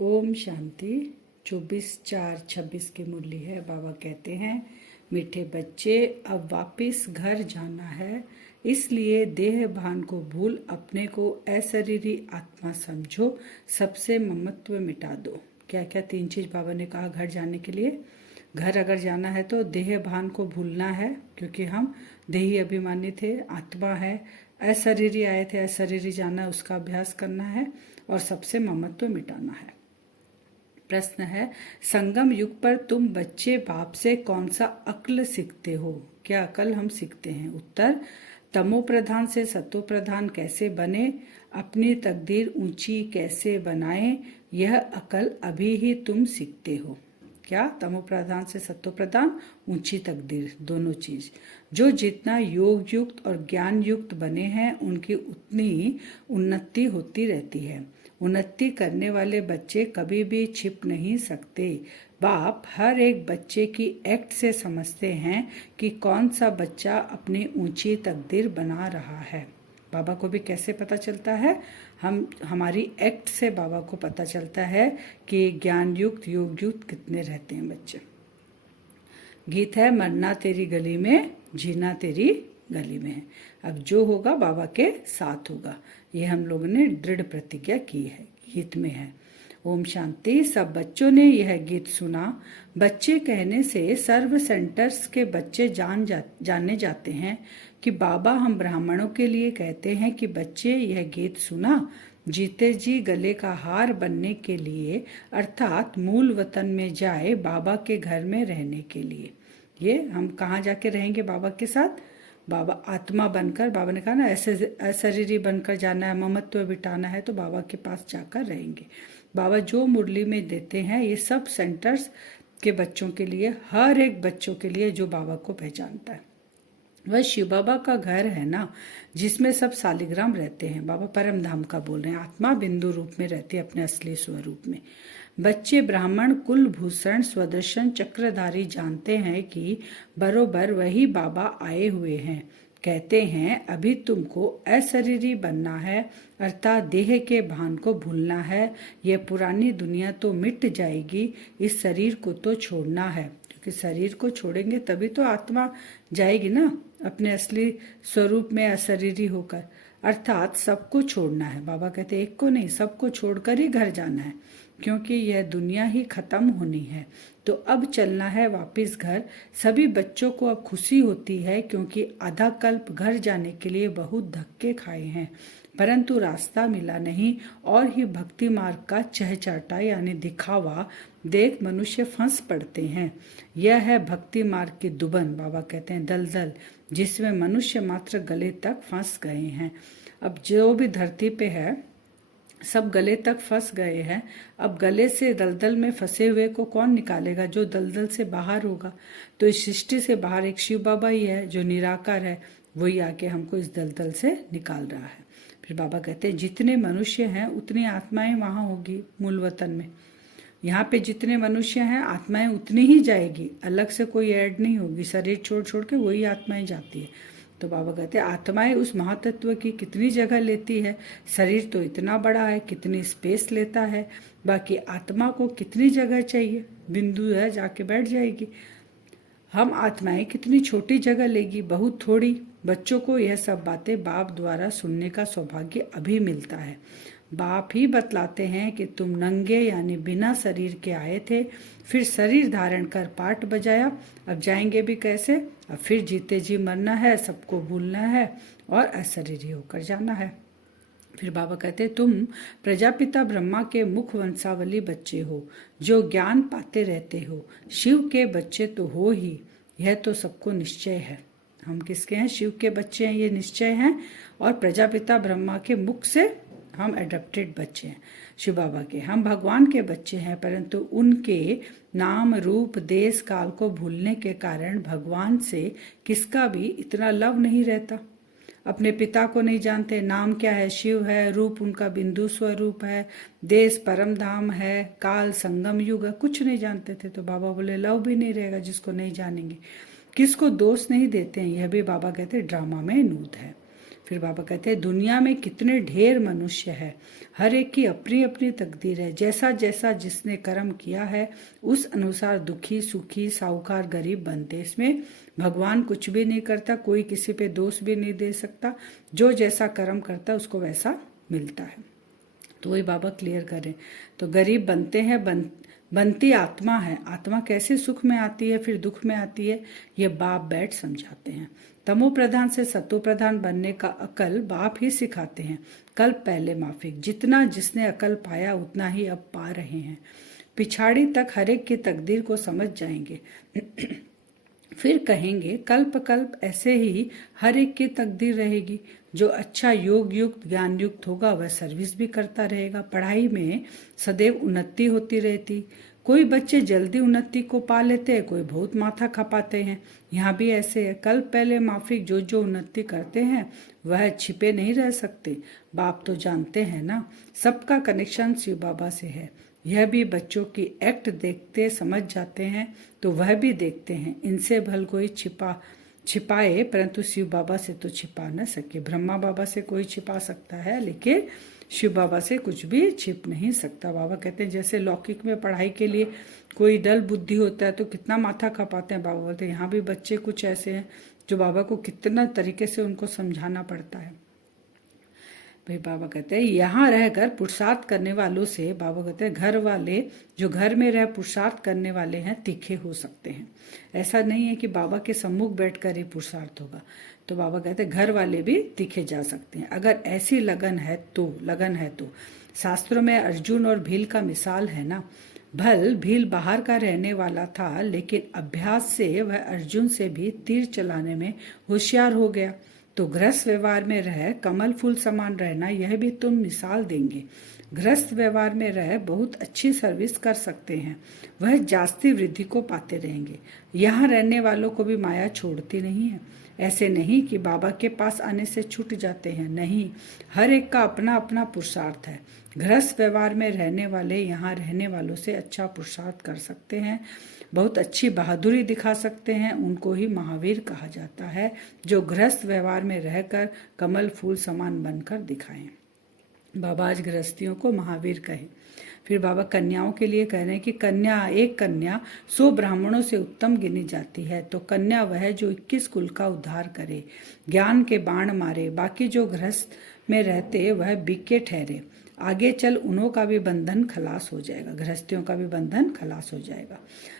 ओम शांति। 24/4/26 की मुरली है। बाबा कहते हैं, मीठे बच्चे, अब वापस घर जाना है, इसलिए देह भान को भूल अपने को अशरीरी आत्मा समझो, सबसे ममत्व मिटा दो। क्या क्या 3 चीज बाबा ने कहा घर जाने के लिए। घर अगर जाना है तो देह भान को भूलना है, क्योंकि हम देही अभिमानी थे, आत्मा है, अशरीरी आए थे, अशरीरी जाना है, उसका अभ्यास करना है, और सबसे ममत्व मिटाना है। प्रश्न है, संगम युग पर तुम बच्चे बाप से कौन सा अक्ल सीखते हो? क्या अकल हम सीखते हैं? उत्तर, तमो प्रधान से सतो प्रधान कैसे बने, अपनी तकदीर ऊंची कैसे बनाएं, यह अकल अभी ही तुम सीखते हो। क्या? तमो प्रधान से सतो प्रधान, ऊंची तकदीर, दोनों चीज। जो जितना योग युक्त और ज्ञान युक्त बने हैं, उनकी उतनी उन्नति होती रहती है। उन्नति करने वाले बच्चे कभी भी छिप नहीं सकते। बाप हर एक बच्चे की एक्ट से समझते हैं कि कौन सा बच्चा अपनी ऊंची तकदीर बना रहा है। बाबा को भी कैसे पता चलता है? हमारी एक्ट से बाबा को पता चलता है कि ज्ञान युक्त योग युक्त कितने रहते हैं बच्चे। गीत है, मरना तेरी गली में, जीना तेरी गली में है। अब जो होगा बाबा के साथ होगा, ये हम लोगों ने दृढ़ प्रतिज्ञा की है, गीत में है। ओम शांति। सब बच्चों ने यह गीत सुना। बच्चे कहने से सर्व सेंटर्स के बच्चे जाने जाते हैं कि बाबा हम ब्राह्मणों के लिए कहते हैं कि बच्चे यह गीत सुना, जीते जी गले का हार बनने के लिए, अर्थात मूल वतन में जाए बाबा के घर में रहने के लिए। ये हम कहाँ जाके रहेंगे बाबा के साथ? बाबा आत्मा बनकर, बाबा ने कहा ना ऐसे अशरीरी बनकर जाना है, ममत्व बिटाना है, तो बाबा के पास जाकर रहेंगे। बाबा जो मुरली में देते हैं ये सब सेंटर्स के बच्चों के लिए, हर एक बच्चों के लिए जो बाबा को पहचानता है। वह शिव बाबा का घर है ना, जिसमें सब सालिग्राम रहते हैं। बाबा परम धाम का बोल रहे हैं, आत्मा बिंदु रूप में रहती है अपने असली स्वरूप में। बच्चे ब्राह्मण कुल भूषण स्वदर्शन चक्रधारी जानते हैं कि बरोबर वही बाबा आए हुए हैं। कहते हैं, अभी तुमको अशरीरी बनना है, अर्थात देह के भान को भूलना है। यह पुरानी दुनिया तो मिट जाएगी, इस शरीर को तो छोड़ना है, क्योंकि शरीर को छोड़ेंगे तभी तो आत्मा जाएगी ना अपने असली स्वरूप में अशरीरी होकर। अर्थात सबको छोड़ना है। बाबा कहते एक को नहीं, सबको छोड़कर ही घर जाना है, क्योंकि यह दुनिया ही खत्म होनी है। तो अब चलना है वापस घर। सभी बच्चों को अब खुशी होती है, क्योंकि आधा कल्प घर जाने के लिए बहुत धक्के खाए हैं, परंतु रास्ता मिला नहीं, और ही भक्ति मार्ग का चहचाटा यानी दिखावा देख मनुष्य फंस पड़ते हैं। यह है भक्ति मार्ग की दुबन, बाबा कहते हैं दलदल, जिसमें मनुष्य मात्र गले तक फंस गए हैं। अब जो भी धरती पे है सब गले तक फंस गए हैं। अब गले से दलदल में फंसे हुए को कौन निकालेगा? जो दलदल से बाहर होगा। तो इस सृष्टि से बाहर एक शिव बाबा ही है जो निराकार है, वही आके हमको इस दलदल से निकाल रहा है। फिर बाबा कहते हैं, जितने मनुष्य हैं उतनी आत्माएं वहां होगी मूल वतन में। यहाँ पे जितने मनुष्य हैं आत्माएं उतनी ही जाएगी, अलग से कोई ऐड नहीं होगी। शरीर छोड़ छोड़ के वही आत्माएं जाती है। तो बाबा कहते हैं, आत्माएं उस महातत्व की कितनी जगह लेती है। शरीर तो इतना बड़ा है, कितनी स्पेस लेता है, बाकी आत्मा को कितनी जगह चाहिए, बिंदु है जाके बैठ जाएगी। हम आत्माएं कितनी छोटी जगह लेगी, बहुत थोड़ी। बच्चों को यह सब बातें बाप द्वारा सुनने का सौभाग्य अभी मिलता है। बाप ही बतलाते हैं कि तुम नंगे यानी बिना शरीर के आए थे, फिर शरीर धारण कर पाठ बजाया, अब जाएंगे भी कैसे? अब फिर जीते जी मरना है, सबको भूलना है और अशरीरी होकर जाना है। फिर बाबा कहते, तुम प्रजापिता ब्रह्मा के मुख वंशावली बच्चे हो, जो ज्ञान पाते रहते हो। शिव के बच्चे तो हो ही, यह तो सबको निश्चय है। हम किसके हैं? शिव के बच्चे हैं, ये निश्चय हैं। और प्रजापिता ब्रह्मा के मुख से हम एडप्टेड बच्चे हैं शिव बाबा के। हम भगवान के बच्चे हैं, परंतु उनके नाम रूप देश काल को भूलने के कारण भगवान से किसका भी इतना लव नहीं रहता। अपने पिता को नहीं जानते, नाम क्या है? शिव है, रूप उनका बिंदु स्वरूप है, देश परम धाम है, काल संगम युग है, कुछ नहीं जानते थे। तो बाबा बोले लव भी नहीं रहेगा जिसको नहीं जानेंगे। किसको दोष नहीं देते हैं, यह भी बाबा कहते ड्रामा में नूत है। फिर बाबा कहते हैं दुनिया में कितने ढेर मनुष्य है, हर एक की अपनी अपनी तकदीर है। जैसा जैसा जिसने कर्म किया है उस अनुसार दुखी सुखी साहूकार गरीब बनते। इसमें भगवान कुछ भी नहीं करता, कोई किसी पे दोष भी नहीं दे सकता। जो जैसा कर्म करता है उसको वैसा मिलता है। तो वही बाबा क्लियर करें। तो गरीब बनते हैं, बनती आत्मा है। आत्मा कैसे सुख में आती है फिर दुख में आती है, ये बाप बैठ समझाते हैं। तमो प्रधान से सतो प्रधान बनने का अकल बाप ही सिखाते हैं। कल पहले माफिक, जितना जिसने अकल पाया उतना ही अब पा रहे हैं। पिछाड़ी तक हर एक की तकदीर को समझ जाएंगे फिर कहेंगे कल्प कल्प ऐसे ही हर एक की तकदीर रहेगी। जो अच्छा योग युक्त ज्ञान युक्त होगा वह सर्विस भी करता रहेगा। पढ़ाई में सदैव उन्नति होती रहती। कोई बच्चे जल्दी उन्नति को पा लेते हैं, कोई बहुत माथा खपाते हैं। यहाँ भी ऐसे है। कल पहले माफिक, जो जो उन्नति करते हैं वह छिपे नहीं रह सकते। बाप तो जानते हैं ना, सबका कनेक्शन शिव बाबा से है। यह भी बच्चों की एक्ट देखते समझ जाते हैं तो वह भी देखते हैं। इनसे भल कोई छिपाए परंतु शिव बाबा से तो छिपा न सके। ब्रह्मा बाबा से कोई छिपा सकता है लेकिन शिव बाबा से कुछ भी छिप नहीं सकता। बाबा कहते हैं जैसे लौकिक में पढ़ाई के लिए कोई डल बुद्धि होता है तो कितना माथा खपाते हैं। बाबा बोलते हैं यहाँ भी बच्चे कुछ ऐसे हैं जो बाबा को कितना तरीके से उनको समझाना पड़ता है। भाई बाबा कहते हैं यहाँ रहकर पुरुषार्थ करने वालों से, बाबा कहते हैं घर वाले जो घर में रह पुरुषार्थ करने वाले हैं तीखे हो सकते हैं। ऐसा नहीं है कि बाबा के सम्मुख बैठकर ही पुरुषार्थ होगा। तो बाबा कहते हैं घर वाले भी तीखे जा सकते हैं अगर ऐसी लगन है तो। शास्त्रों में अर्जुन और भील का मिसाल है ना। भील बाहर का रहने वाला था लेकिन अभ्यास से वह अर्जुन से भी तीर चलाने में होशियार हो गया। तो गृहस्थ व्यवहार में रह कमल फूल समान रहना, यह भी तुम मिसाल देंगे। गृहस्थ व्यवहार में रह बहुत अच्छी सर्विस कर सकते हैं, वह जास्ती वृद्धि को पाते रहेंगे। यहाँ रहने वालों को भी माया छोड़ती नहीं है। ऐसे नहीं कि बाबा के पास आने से छूट जाते हैं, नहीं, हर एक का अपना अपना पुरुषार्थ है। गृहस्थ व्यवहार में रहने वाले यहाँ रहने वालों से अच्छा पुरुषार्थ कर सकते हैं, बहुत अच्छी बहादुरी दिखा सकते हैं। उनको ही महावीर कहा जाता है जो गृहस्थ व्यवहार में रहकर कमल फूल समान बनकर दिखाएं। बाबा आज गृहस्थियों को महावीर कहे। फिर बाबा कन्याओं के लिए कह रहे हैं कि एक कन्या 100 ब्राह्मणों से उत्तम गिनी जाती है। तो कन्या वह जो 21 कुल का उद्धार करे, ज्ञान के बाण मारे। बाकी जो गृहस्थ में रहते वह बिके ठहरे। आगे चल उन्हों का भी बंधन खलास हो जाएगा, गृहस्थियों का भी बंधन खलास हो जाएगा।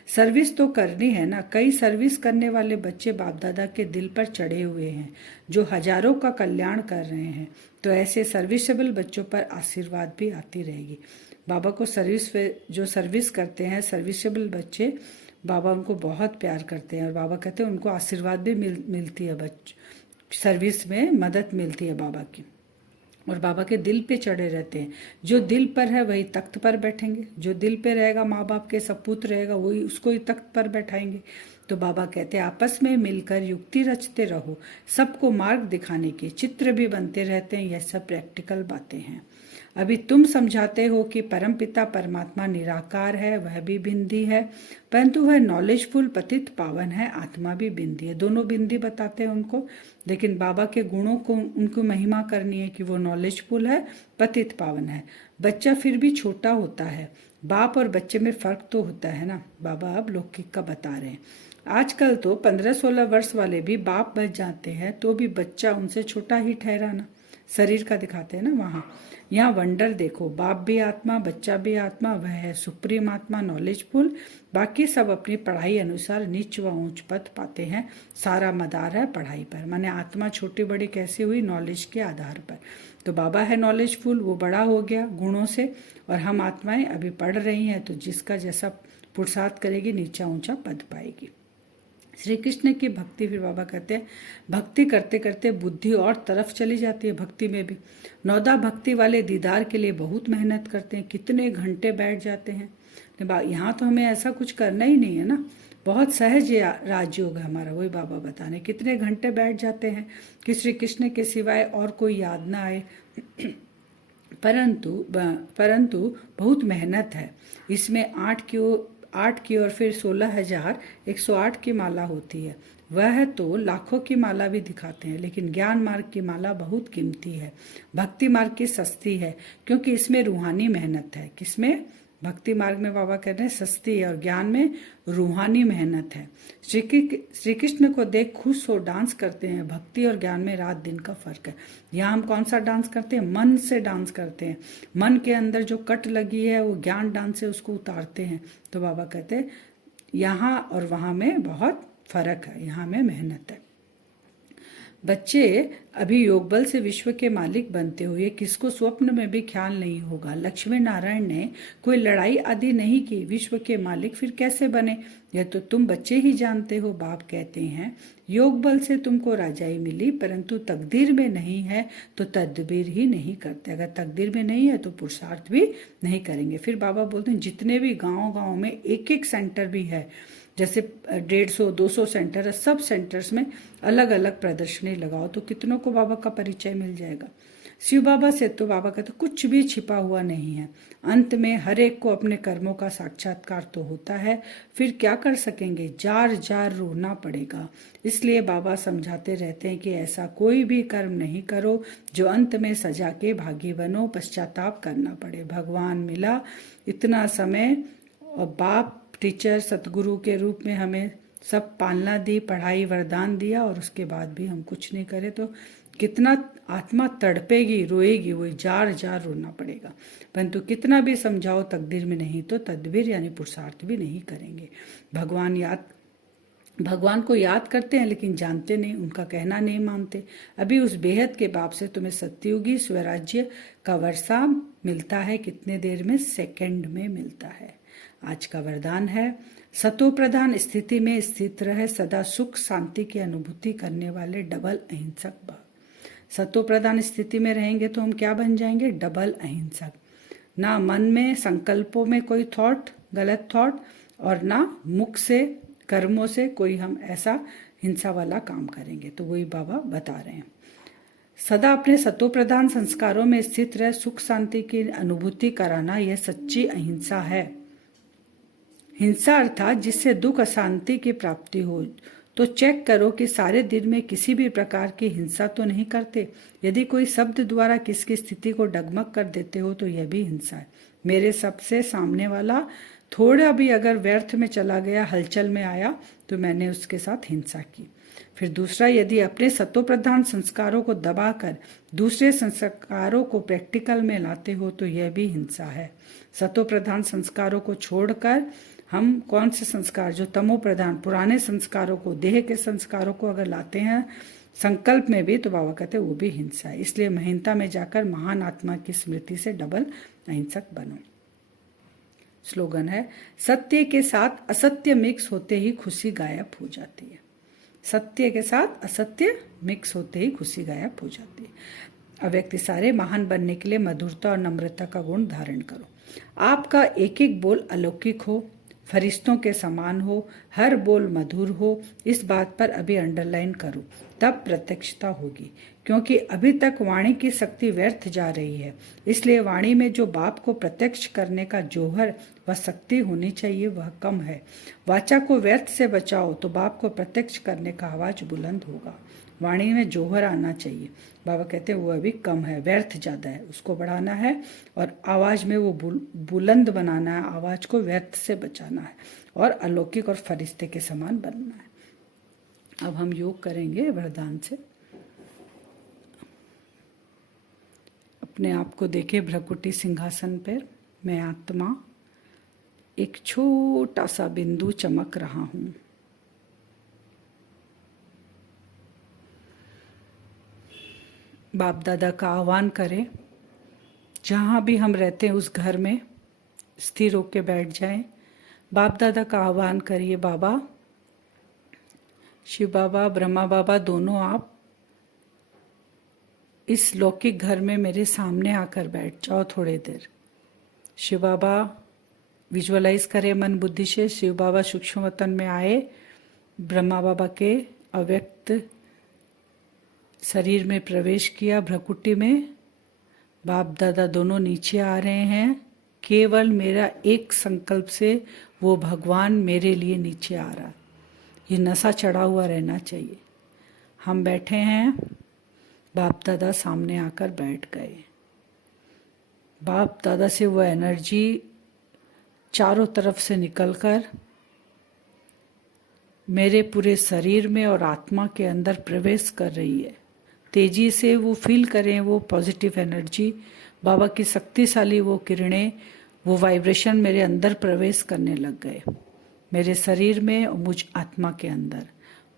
सर्विस तो करनी है ना। कई सर्विस करने वाले बच्चे बाप दादा के दिल पर चढ़े हुए हैं जो हजारों का कल्याण कर रहे हैं। तो ऐसे सर्विसेबल बच्चों पर आशीर्वाद भी आती रहेगी। बाबा को जो सर्विस करते हैं सर्विसेबल बच्चे, बाबा उनको बहुत प्यार करते हैं और बाबा कहते हैं उनको आशीर्वाद भी मिलती है। सर्विस में मदद मिलती है बाबा की। और बाबा के दिल पे चढ़े रहते हैं। जो दिल पर है वही तख्त पर बैठेंगे। जो दिल पे रहेगा, माँ बाप के सपूत रहेगा, वही उसको ही तख्त पर बैठाएंगे। तो बाबा कहते हैं आपस में मिलकर युक्ति रचते रहो। सबको मार्ग दिखाने के चित्र भी बनते रहते हैं। यह सब प्रैक्टिकल बातें हैं। अभी तुम समझाते हो कि परमपिता परमात्मा निराकार है, वह भी बिंदी है, परंतु वह नॉलेजफुल पतित पावन है, आत्मा भी बिंदी है। दोनों बिंदी बताते हैं उनको, लेकिन बाबा के गुणों को उनको महिमा करनी है कि वो नॉलेजफुल है, पतित पावन है। बच्चा फिर भी छोटा होता है। बाप और बच्चे में फर्क तो होता है ना। बाबा अब लौकिक का बता रहे हैं। आजकल तो 15-16 वर्ष वाले भी बाप बच जाते हैं तो भी बच्चा उनसे छोटा ही ठहरा ना। शरीर का दिखाते हैं ना वहाँ। यहाँ वंडर देखो, बाप भी आत्मा, बच्चा भी आत्मा, वह है सुप्रीम आत्मा, नॉलेजफुल। बाकी सब अपनी पढ़ाई अनुसार नीच व ऊंच पद पाते हैं। सारा मदार है पढ़ाई पर। माने आत्मा छोटी बड़ी कैसे हुई? नॉलेज के आधार पर। तो बाबा है नॉलेजफुल, वो बड़ा हो गया गुणों से, और हम आत्माएं अभी पढ़ रही हैं। तो जिसका जैसा पुरुषार्थ करेगी नीचा ऊंचा पद पाएगी। श्री कृष्ण की भक्ति, फिर बाबा कहते हैं भक्ति करते करते बुद्धि और तरफ चली जाती है। भक्ति में भी नौदा भक्ति वाले दीदार के लिए बहुत मेहनत करते हैं, कितने घंटे बैठ जाते हैं। यहाँ तो हमें ऐसा कुछ करना ही नहीं है ना, बहुत सहज राजयोग है हमारा। वही बाबा बताने कितने घंटे बैठ जाते हैं कि श्री कृष्ण के सिवाय और कोई याद ना आए। परंतु बहुत मेहनत है इसमें। 8 की और फिर 16,108 की माला होती है। वह तो लाखों की माला भी दिखाते हैं, लेकिन ज्ञान मार्ग की माला बहुत कीमती है। भक्ति मार्ग की सस्ती है, क्योंकि इसमें रूहानी मेहनत है। किसमें? भक्ति मार्ग में बाबा कह रहे हैं सस्ती है, और ज्ञान में रूहानी मेहनत है। श्री कृष्ण को देख खुश हो डांस करते हैं। भक्ति और ज्ञान में रात दिन का फर्क है। यहाँ हम कौन सा डांस करते हैं? मन से डांस करते हैं। मन के अंदर जो कट लगी है वो ज्ञान डांस से उसको उतारते हैं। तो बाबा कहते हैं यहाँ और वहाँ में बहुत फर्क है, यहाँ में मेहनत है। बच्चे अभी योग बल से विश्व के मालिक बनते हुए किसको स्वप्न में भी ख्याल नहीं होगा। लक्ष्मी नारायण ने कोई लड़ाई आदि नहीं की, विश्व के मालिक फिर कैसे बने? यह तो तुम बच्चे ही जानते हो। बाप कहते हैं योग बल से तुमको राजाई मिली, परंतु तकदीर में नहीं है तो तदबीर ही नहीं करते। अगर तकदीर में नहीं है तो पुरुषार्थ भी नहीं करेंगे। फिर बाबा बोलते हैं जितने भी गाँव में एक एक सेंटर भी है, जैसे 150-200 सेंटर है, सब सेंटर्स में अलग अलग प्रदर्शनी लगाओ तो कितनों को बाबा का परिचय मिल जाएगा। शिव बाबा से तो बाबा कहते कुछ भी छिपा हुआ नहीं है। अंत में हर एक को अपने कर्मों का साक्षात्कार तो होता है, फिर क्या कर सकेंगे? जार जार रोना पड़ेगा। इसलिए बाबा समझाते रहते हैं कि ऐसा कोई भी कर्म नहीं करो जो अंत में सजा के भागी बनो, पश्चाताप करना पड़े। भगवान मिला इतना समय, और बाप टीचर सतगुरु के रूप में हमें सब पालना दी, पढ़ाई वरदान दिया, और उसके बाद भी हम कुछ नहीं करें तो कितना आत्मा तड़पेगी, रोएगी, वो जार जार रोना पड़ेगा। परंतु कितना भी समझाओ तकदीर में नहीं तो तदबीर यानी पुरुषार्थ भी नहीं करेंगे। भगवान को याद करते हैं लेकिन जानते नहीं, उनका कहना नहीं मानते। अभी उस बेहद के बाप से तुम्हें सत्ययुगी स्वराज्य का वर्षा मिलता है। कितने देर में? सेकंड में मिलता है। आज का वरदान है सतो प्रधान स्थिति में स्थित रहे, सदा सुख शांति की अनुभूति करने वाले डबल अहिंसक भव। सतो प्रधान स्थिति में रहेंगे तो हम क्या बन जाएंगे? डबल अहिंसक। ना मन में संकल्पों में कोई थॉट, गलत थॉट, और ना मुख से कर्मों से कोई हम ऐसा हिंसा वाला काम करेंगे। तो वही बाबा बता रहे हैं। सदा अपने सतो प्रधान संस्कारों में स्थित रह सुख शांति की अनुभूति कराना, यह सच्ची अहिंसा है। हिंसा अर्थात जिससे दुख अशांति की प्राप्ति हो। तो चेक करो कि सारे दिन में किसी भी प्रकार की हिंसा तो नहीं करते। यदि कोई शब्द द्वारा किसकी स्थिति को डगमग कर देते हो तो यह भी हिंसा है। मेरे सबसे सामने वाला थोड़ा भी अगर व्यर्थ में चला गया, हलचल में आया, तो मैंने उसके साथ हिंसा की। फिर दूसरा, यदि अपने सतो प्रधान संस्कारों को दबाकर दूसरे संस्कारों को प्रैक्टिकल में लाते हो तो यह भी हिंसा है। सतो प्रधान संस्कारों को छोड़कर हम कौन से संस्कार, जो तमो प्रधान पुराने संस्कारों को, देह के संस्कारों को अगर लाते हैं संकल्प में भी, तो बाबा कहते हैं वो भी हिंसा है। इसलिए महिंता में जाकर महान आत्मा की स्मृति से डबल अहिंसक बनो। स्लोगन है सत्य के साथ असत्य मिक्स होते ही खुशी गायब हो जाती है। सत्य के साथ असत्य मिक्स होते ही खुशी गायब हो जाती है। अव्यक्ति सारे महान बनने के लिए मधुरता और नम्रता का गुण धारण करो। आपका एक एक बोल अलौकिक हो, फरिश्तों के समान हो, हर बोल मधुर हो। इस बात पर अभी अंडरलाइन करो, तब प्रत्यक्षता होगी। क्योंकि अभी तक वाणी की शक्ति व्यर्थ जा रही है। इसलिए वाणी में जो बाप को प्रत्यक्ष करने का जौहर व शक्ति होनी चाहिए वह कम है। वाचा को व्यर्थ से बचाओ तो बाप को प्रत्यक्ष करने का आवाज बुलंद होगा। वाणी में जौहर आना चाहिए। बाबा कहते हैं वो अभी कम है, व्यर्थ ज्यादा है, उसको बढ़ाना है, और आवाज में वो बुलंद बनाना है, आवाज को व्यर्थ से बचाना है, और अलौकिक और फरिश्ते के समान बनना है। अब हम योग करेंगे वरदान से। अपने आप को देखे भ्रकुटी सिंहासन पर। मैं आत्मा एक छोटा सा बिंदु चमक रहा हूं। बाप दादा का आह्वान करें, जहाँ भी हम रहते हैं उस घर में स्थिर होकर बैठ जाएं। बाप दादा का आह्वान करिए। बाबा, शिव बाबा, ब्रह्मा बाबा, दोनों आप इस लौकिक घर में मेरे सामने आकर बैठ जाओ थोड़ी देर। शिव बाबा विजुअलाइज करें मन बुद्धि से। शिव बाबा सूक्ष्म वतन में आए, ब्रह्मा बाबा के अव्यक्त शरीर में प्रवेश किया, भ्रकुटी में। बाप दादा दोनों नीचे आ रहे हैं। केवल मेरा एक संकल्प से वो भगवान मेरे लिए नीचे आ रहा। ये नशा चढ़ा हुआ रहना चाहिए। हम बैठे हैं, बाप दादा सामने आकर बैठ गए। बाप दादा से वो एनर्जी चारों तरफ से निकलकर मेरे पूरे शरीर में और आत्मा के अंदर प्रवेश कर रही है। तेजी से वो फील करें, वो पॉजिटिव एनर्जी, बाबा की शक्तिशाली वो किरणें, वो वाइब्रेशन मेरे अंदर प्रवेश करने लग गए, मेरे शरीर में और मुझ आत्मा के अंदर।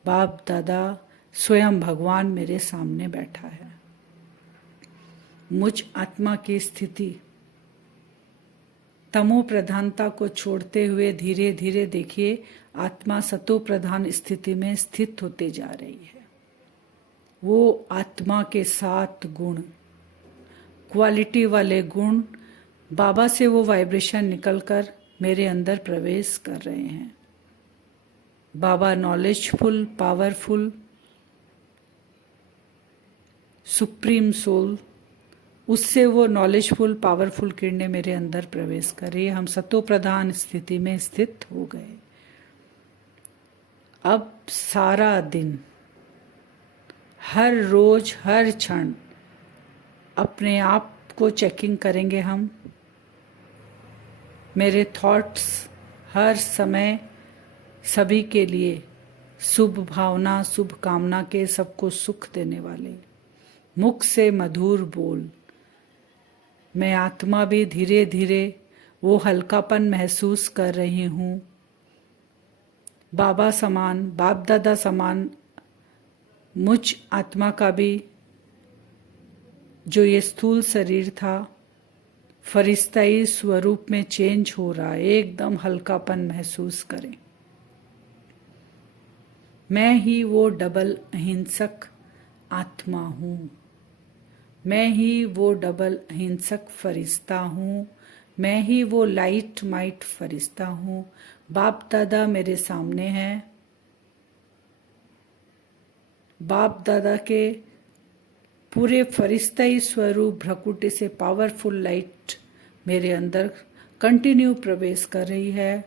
बाप दादा स्वयं भगवान मेरे सामने बैठा है। मुझ आत्मा की स्थिति तमो प्रधानता को छोड़ते हुए धीरे धीरे देखिए आत्मा सतो प्रधान स्थिति में स्थित होते जा रही है। वो आत्मा के 7 गुण, क्वालिटी वाले गुण, बाबा से वो वाइब्रेशन निकलकर मेरे अंदर प्रवेश कर रहे हैं। बाबा नॉलेजफुल, पावरफुल, सुप्रीम सोल, उससे वो नॉलेजफुल पावरफुल किरणें मेरे अंदर प्रवेश कर रही है। हम सतो प्रधान स्थिति में स्थित हो गए। अब सारा दिन, हर रोज, हर क्षण अपने आप को चेकिंग करेंगे हम। मेरे थॉट्स हर समय सभी के लिए शुभ भावना, शुभ कामना के, सबको सुख देने वाले, मुख से मधुर बोल। मैं आत्मा भी धीरे धीरे वो हल्कापन महसूस कर रही हूँ। बाबा समान, बाप दादा समान मुझ आत्मा का भी जो ये स्थूल शरीर था, फरिश्ताई स्वरूप में चेंज हो रहा है। एकदम हल्कापन महसूस करें। मैं ही वो डबल अहिंसक आत्मा हूँ। मैं ही वो डबल अहिंसक फरिश्ता हूँ। मैं ही वो लाइट माइट फरिश्ता हूँ। बाप दादा मेरे सामने हैं। बाप दादा के पूरे फरिश्ताई स्वरूप भ्रकुटी से पावरफुल लाइट मेरे अंदर कंटिन्यू प्रवेश कर रही है।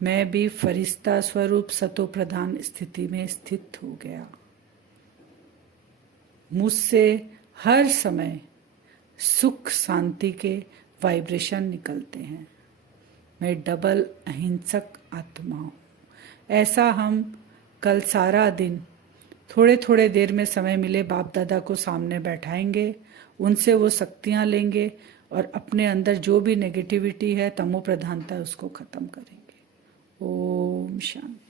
मैं भी फरिश्ता स्वरूप सतो प्रधान स्थिति में स्थित हो गया। मुझसे हर समय सुख शांति के वाइब्रेशन निकलते हैं। मैं डबल अहिंसक आत्मा हूँ। ऐसा हम कल सारा दिन थोड़े थोड़े देर में समय मिले बाप दादा को सामने बैठाएंगे, उनसे वो शक्तियाँ लेंगे और अपने अंदर जो भी नेगेटिविटी है, तमो प्रधानता है, उसको खत्म करेंगे। ओम शांति।